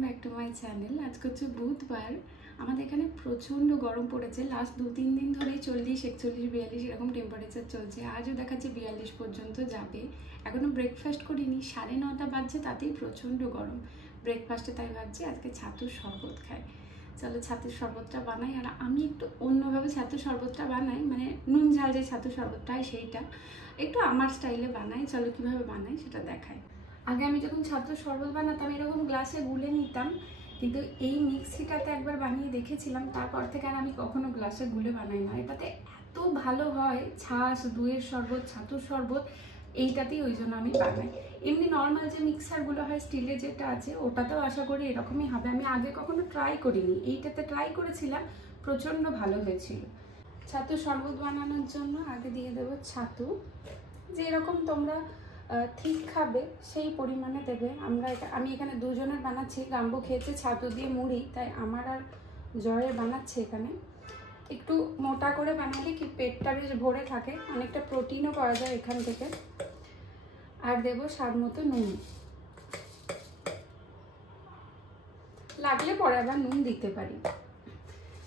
Welcome back to my channel. আজকে হচ্ছে বুধবার। আমাদের এখানে প্রচণ্ড গরম পড়েছে। লাস্ট 2-3 দিন ধরেই 40, 41, 42 এরকম টেম্পারেচার চলছে। আজও দেখাচ্ছে 42 পর্যন্ত যাবে। এখনও ব্রেকফাস্ট করিনি, 9:30 বাজছে, তাতেই প্রচণ্ড গরম। ব্রেকফাস্টে তাই ভাবছি আজকে ছাতুর শরবত খাই। চলো ছাতুর শরবতটা বানাই। আর আমি একটু অন্যভাবে ছাতুর শরবতটা বানাই, মানে নুন ঝাল যে ছাতুর শরবতটা হয় সেইটা একটু আমার স্টাইলে বানাই। চলো কীভাবে বানাই সেটা দেখাই। আগে আমি যখন ছাতুর শরবত বানাতাম এরকম গ্লাসে গুলে নিতাম, কিন্তু এই মিক্সিটাতে একবার বানিয়ে দেখেছিলাম, তারপর থেকে আর আমি কখনো গ্লাসে গুলে বানাই না। এটাতে এত ভালো হয় ছাঁচ, দইয়ের শরবত, ছাতুর শরবত, এইটাতেই ওই জন্য আমি বানাই। এমনি নর্মাল যে মিক্সারগুলো হয় স্টিলের যেটা আছে ওটাতেও আশা করি এরকমই হবে। আমি আগে কখনো ট্রাই করিনি, এইটাতে ট্রাই করেছিলাম, প্রচণ্ড ভালো হয়েছিল। ছাতুর শরবত বানানোর জন্য আগে দিয়ে দেবো ছাতু। যেরকম তোমরা ঠিক খাবে সেই পরিমাণে দেবে। আমি এখানে দুজনের বানাচ্ছি। গাম্বো খেয়েছে ছাতু দিয়ে মুড়ি, তাই আমার আর জয়ের বানাচ্ছে এখানে। একটু মোটা করে বানালে কি পেটটা বেশ ভরে থাকে, অনেকটা প্রোটিনও পাওয়া যায় এখান থেকে। আর দেবো স্বাদ মতো নুন, লাগলে পরে আবার নুন দিতে পারি।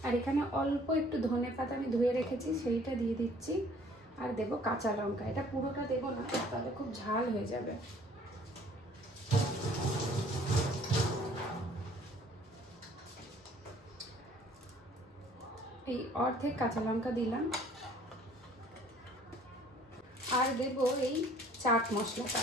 আর এখানে অল্প একটু ধনেপাতা আমি ধুয়ে রেখেছি, সেইটা দিয়ে দিচ্ছি। আর দেবো কাঁচা লঙ্কা। এটা পুরোটা দেবো না, তাহলে খুব ঝাল হয়ে যাবে। এই অর্ধেক কাঁচা লঙ্কা দিলাম। আর দেবো এই চাট মশলাটা।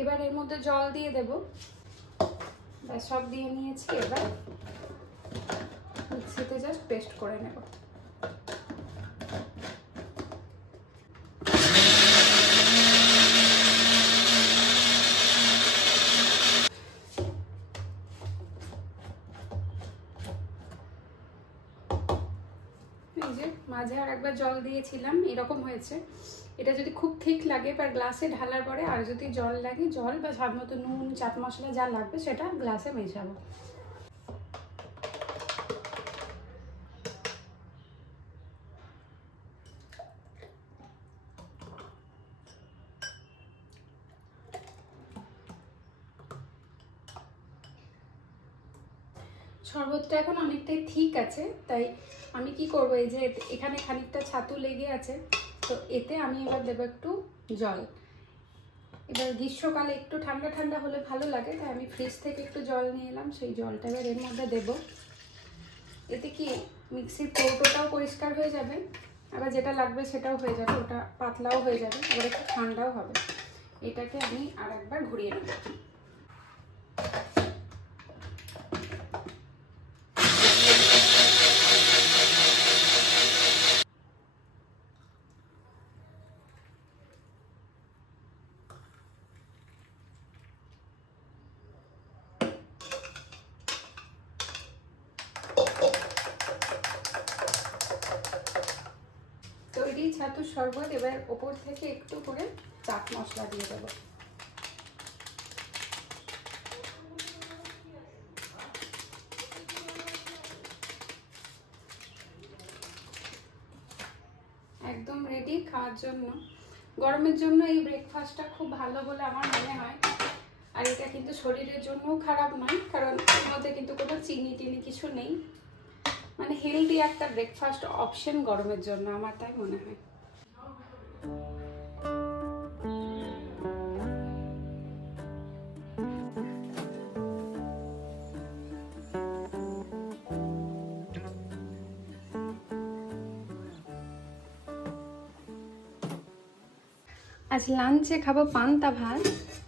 এবার এর মধ্যে জল দিয়ে দেবো। ব্যাস সব দিয়ে নিয়েছি। এবার মিক্সিতে জাস্ট পেস্ট করে নেব। এই যে মাঝে আর একবার জল দিয়েছিলাম, এরকম হয়েছে। এটা যদি খুব ঠিক লাগে বা গ্লাসে ঢালার পরে আর যদি জল লাগে, জল বা স্বাদ মতো নুন, চাট মশলা যা লাগবে সেটা গ্লাসে মেশাবো। শরবতটা এখন অনেকটাই ঠিক আছে, তাই আমি কি করবো, এই যে এখানে খানিকটা ছাতু লেগে আছে, তো এতে আমি এবার দেবো একটু জল। এবার গ্রীষ্মকালে একটু ঠান্ডা ঠান্ডা হলে ভালো লাগে, তাই আমি ফ্রিজ থেকে একটু জল নিয়ে এলাম। সেই জলটা এবার এর মধ্যে দেবো। এতে কি মিক্সির কৌটোটাও পরিষ্কার হয়ে যাবে, আবার যেটা লাগবে সেটাও হয়ে যাবে, ওটা পাতলাও হয়ে যাবে, আবার একটু ঠান্ডাও হবে। এটাকে আমি আর একবার ঘুরিয়ে নেব। তৈরি ছাতুর শরবত। এবার ওপর থেকে একটু করে চাট মশলা দিয়ে দেবো। একদম রেডি খাওয়ার জন্য। গরমের জন্য এই ব্রেকফাস্টটা খুব ভালো বলে আমার মনে হয়। আর এটা কিন্তু শরীরের জন্যও খারাপ নয়, কারণ এর মধ্যে কিন্তু কোনো চিনি টিনি কিছু নেই। মানে হেলদি একটা ব্রেকফাস্ট অপশন গরমের জন্য, আমার তাই মনে হয়। আজ লাঞ্চে খাবো পান্তা ভাত।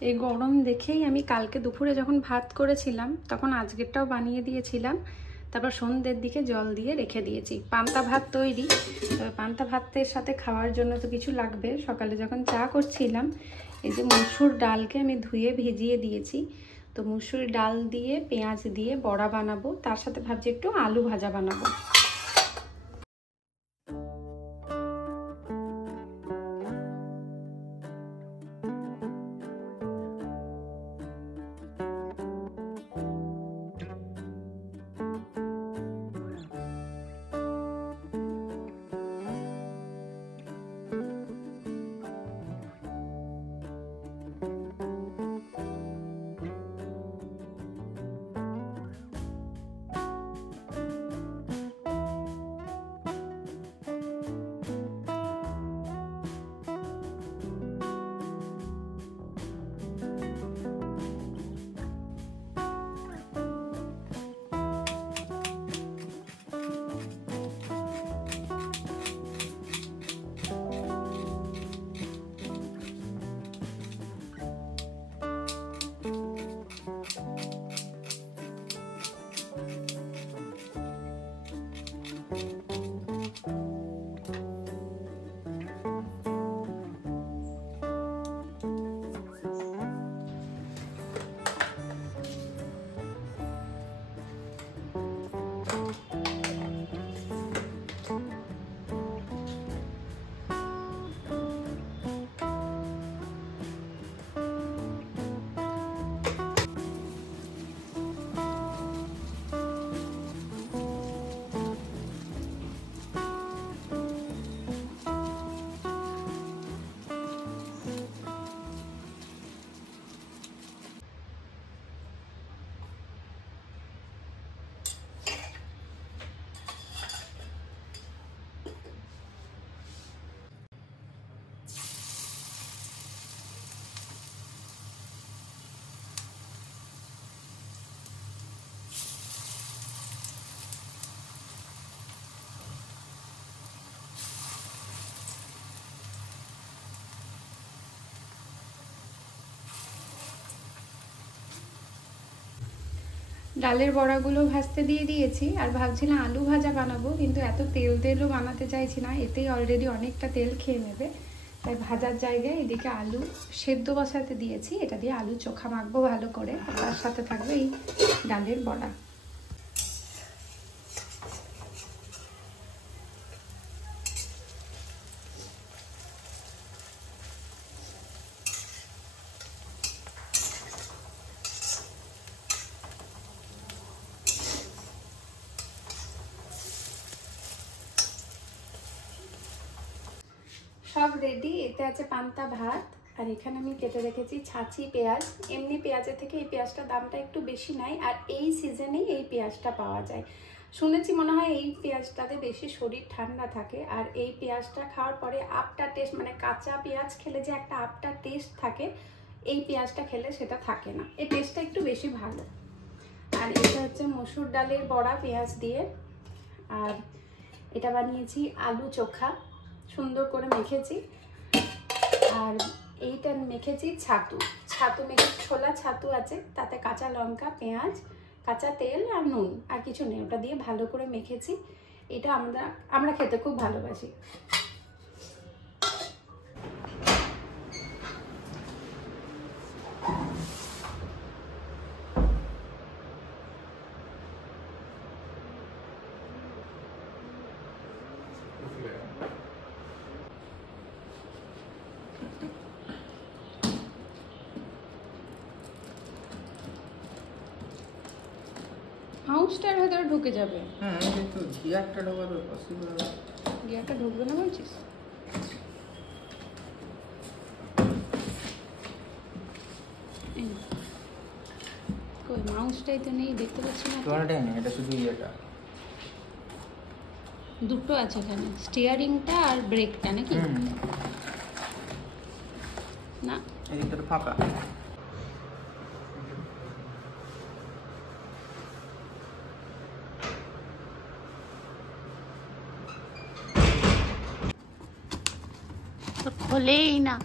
এই গরম দেখেই আমি কালকে দুপুরে যখন ভাত করেছিলাম তখন আজকেরটাও বানিয়ে দিয়েছিলাম, তারপর সন্ধ্যের দিকে জল দিয়ে রেখে দিয়েছি। পান্তা ভাত তৈরি। পান্তা ভাতের সাথে খাওয়ার জন্য তো কিছু লাগবে। সকালে যখন চা করছিলাম, এই যে মসুর ডালকে আমি ধুয়ে ভিজিয়ে দিয়েছি, তো মসুর ডাল দিয়ে পেঁয়াজ দিয়ে বড়া বানাবো, তার সাথে ভাবছি একটু আলু ভাজা বানাবো। ডালের বড়াগুলো ভাজতে দিয়ে দিয়েছি, আর ভাবছিলাম আলু ভাজা বানাবো, কিন্তু এত তেলও বানাতে চাইছি না, এতেই অলরেডি অনেকটা তেল খেয়ে নেবে। তাই ভাজার জায়গায় এদিকে আলু সেদ্ধ বসাতে দিয়েছি, এটা দিয়ে আলু চোখা মাখবো ভালো করে, আর তার সাথে থাকবে এই ডালের বড়া। সব রেডি। এতে আছে পান্তা ভাত, আর এখানে আমি কেটে রেখেছি ছাঁচি পেঁয়াজ। এমনি পেঁয়াজের থেকে এই পেঁয়াজটার দামটা একটু বেশি নেয়, আর এই সিজনেই এই পেঁয়াজটা পাওয়া যায়। শুনেছি মনে হয় এই পেঁয়াজটাতে বেশি শরীর ঠান্ডা থাকে, আর এই পেঁয়াজটা খাওয়ার পরে আপটা টেস্ট, মানে কাঁচা পেঁয়াজ খেলে যে একটা আপটা টেস্ট থাকে, এই পেঁয়াজটা খেলে সেটা থাকে না, এই টেস্টটা একটু বেশি ভালো। আর এটা হচ্ছে মসুর ডালের বড়া পেঁয়াজ দিয়ে, আর এটা বানিয়েছি আলু চোখা, সুন্দর করে মেখেছি। আর এইটা মেখেছি ছাতু মেখে, ছোলা ছাতু আছে, তাতে কাঁচা লঙ্কা, পেঁয়াজ, কাঁচা তেল আর নুন, আর কিছু নেই, ওটা দিয়ে ভালো করে মেখেছি। এটা আমরা খেতে খুব ভালোবাসি। মাউসটার ভেতরে ঢুকে যাবে। হ্যাঁ, কিন্তু গিয়ারটা ঢোকাবে পসিবল। গিয়ারটা ঢুকবে না বলছিস? কই মাউসটাই তো নেই, দেখতে পাচ্ছি না। কোনটাই নেই, এটা শুধু ইয়েটা। দুটো আছে এখানে, স্টিয়ারিংটা আর ব্রেকটা নাকি? না, এদিকটা তো ফাঁকা। তো খোলেই না।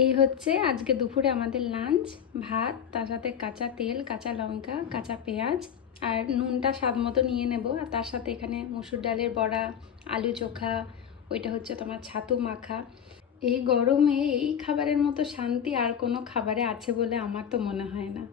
এই হচ্ছে আজকে দুপুরে আমাদের লাঞ্চ। ভাত, তার সাথে কাঁচা তেল, কাঁচা লঙ্কা, কাঁচা পেঁয়াজ, আর নুনটা স্বাদ মতো নিয়ে নেব। আর তার সাথে এখানে মসুর ডালের বড়া, আলু চোখা, ওইটা হচ্ছে তোমার ছাতু মাখা। এই গরমে এই খাবারের মতো শান্তি আর কোনো খাবারে আছে বলে আমার তো মনে হয় না।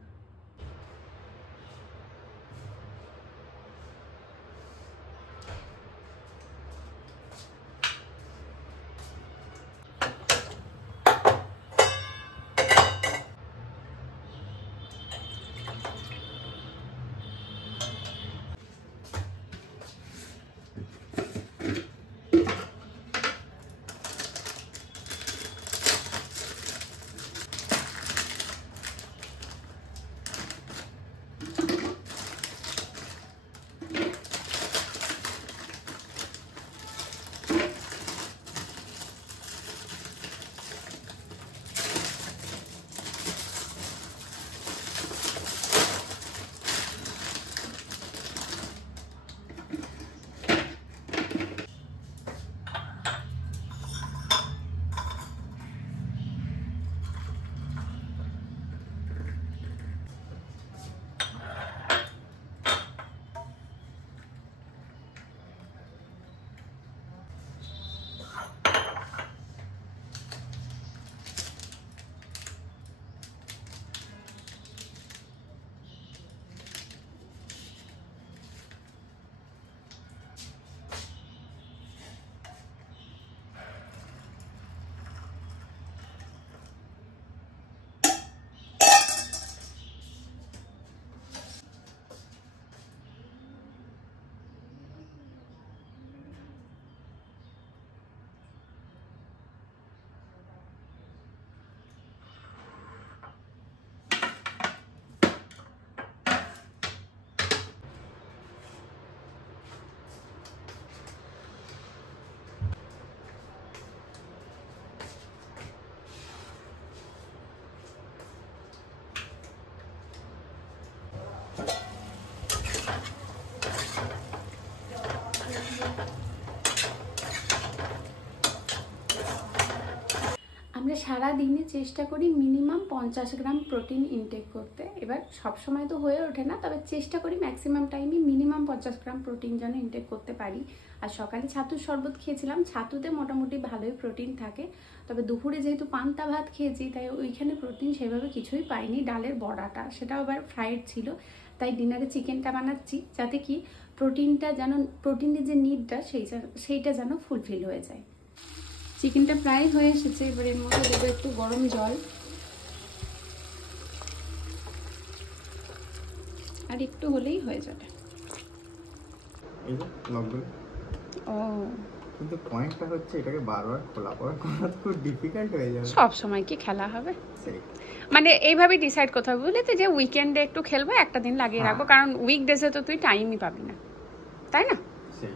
সারা দিনে চেষ্টা করি মিনিমাম 50 গ্রাম প্রোটিন ইনটেক করতে। এবার সবসময় তো হয়ে ওঠে না, তবে চেষ্টা করি ম্যাক্সিমাম টাইমে মিনিমাম 50 গ্রাম প্রোটিন যেন ইনটেক করতে পারি। আর সকালে ছাতুর শরবত খেয়েছিলাম, ছাতুতে মোটামুটি ভালোই প্রোটিন থাকে। তবে দুপুরে যেহেতু পান্তা ভাত খেয়েছি, তাই ওইখানে প্রোটিন সেভাবে কিছুই পাইনি। ডালের বড়াটা সেটাও আবার ফ্রাইড ছিল, তাই ডিনারে চিকেনটা বানাচ্ছি, যাতে কি প্রোটিনের যে নিডটা সেইটা যেন ফুলফিল হয়ে যায়। চিকেনটা প্রায় হয়ে এসেছে, এবার এর মধ্যে দেবো একটু গরম জল আর একটু হলেই হয়ে যাবে। এই যে লকগুলো। ও, কিন্তু পয়েন্টটা হচ্ছে এটাকে বারবার খোলা করা খুব ডিফিকাল্ট হয়ে যাবে। সব সময় কি খেলা হবে? সেই মানে এইভাবে ডিসাইড করতে হবে, বুঝলি তো, যে উইকেন্ডে একটু খেলবো, একটা দিন লাগিয়ে রাখবো, কারণ উইকডেজে তো তুই টাইমই পাবি না, তাই না? সেই